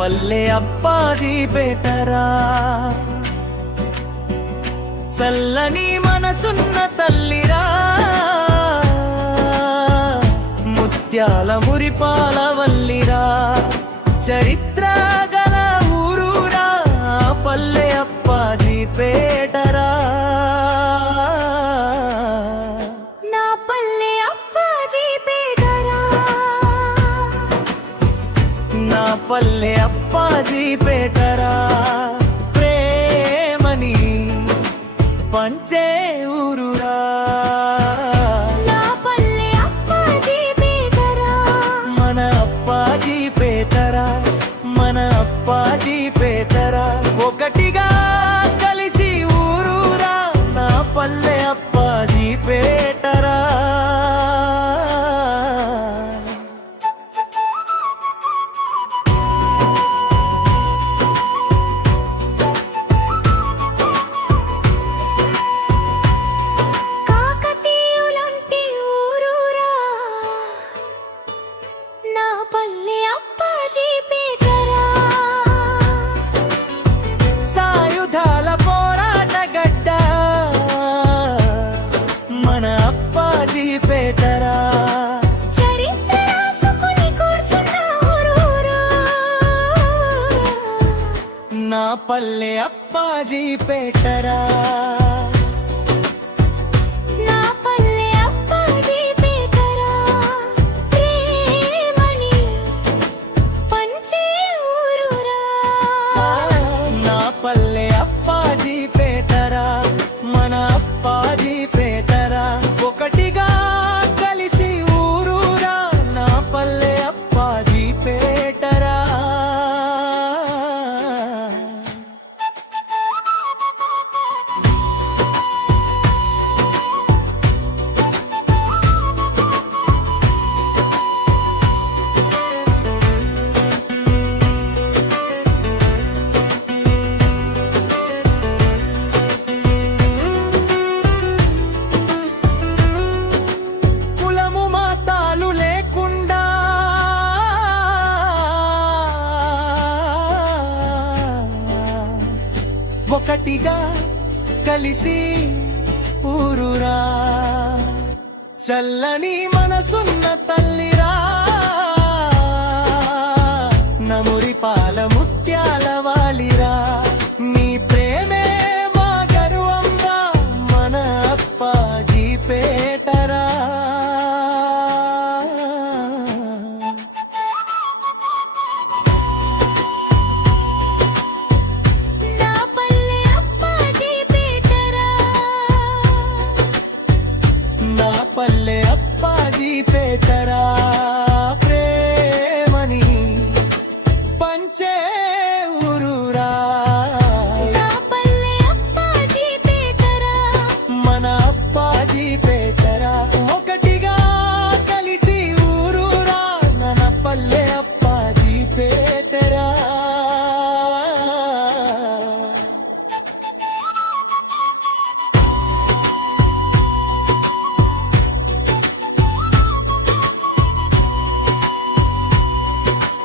పల్లె అప్పాజీపేటరా. చల్లని మనసున్న తల్లిరా, ముత్యాల మురిపాల వల్లిరా, చరిత్ర గల ఊరూరా పల్లె అప్పాజీపేటరా. నా పల్లె అప్పాజీపేటరా, నా పల్లె అప్పాజీపేటరా. ప్రేమని పంచే ఊరురా, నా పల్లె అప్పాజీపేటరా. మన అప్పాజీపేటరా, మన అప్పాజీపేటరా. ఒకటిగా కలిసి ఊరూరా నా పల్లె అప్పాజీపేటరా. కాకతీయులంటి ఊరూరా నా పల్లె అప్పాజీపేటరా. సాయుధాల పోరాట గడ్డ మన అప్పాజీపేటరా. చరిత్ర రాసుకుని కూర్చున్న ఊరూరా నా పల్లె అప్పాజీపేటరా. నా పల్లె అప్పాజీపేటరా. ప్రేమని పంచే ఊరూరా, నా పల్లె అప్పాజీపేటరా, మన అప్పాజీపేటరా. ఒకటిగా కలిసి ఊరూరా నా పల్లె అప్పాజీపేటరా. కులము మతాలు లేకుండా ఒకటిగా కలిసి ఊరురా. చల్లని మనసున్న తల్లి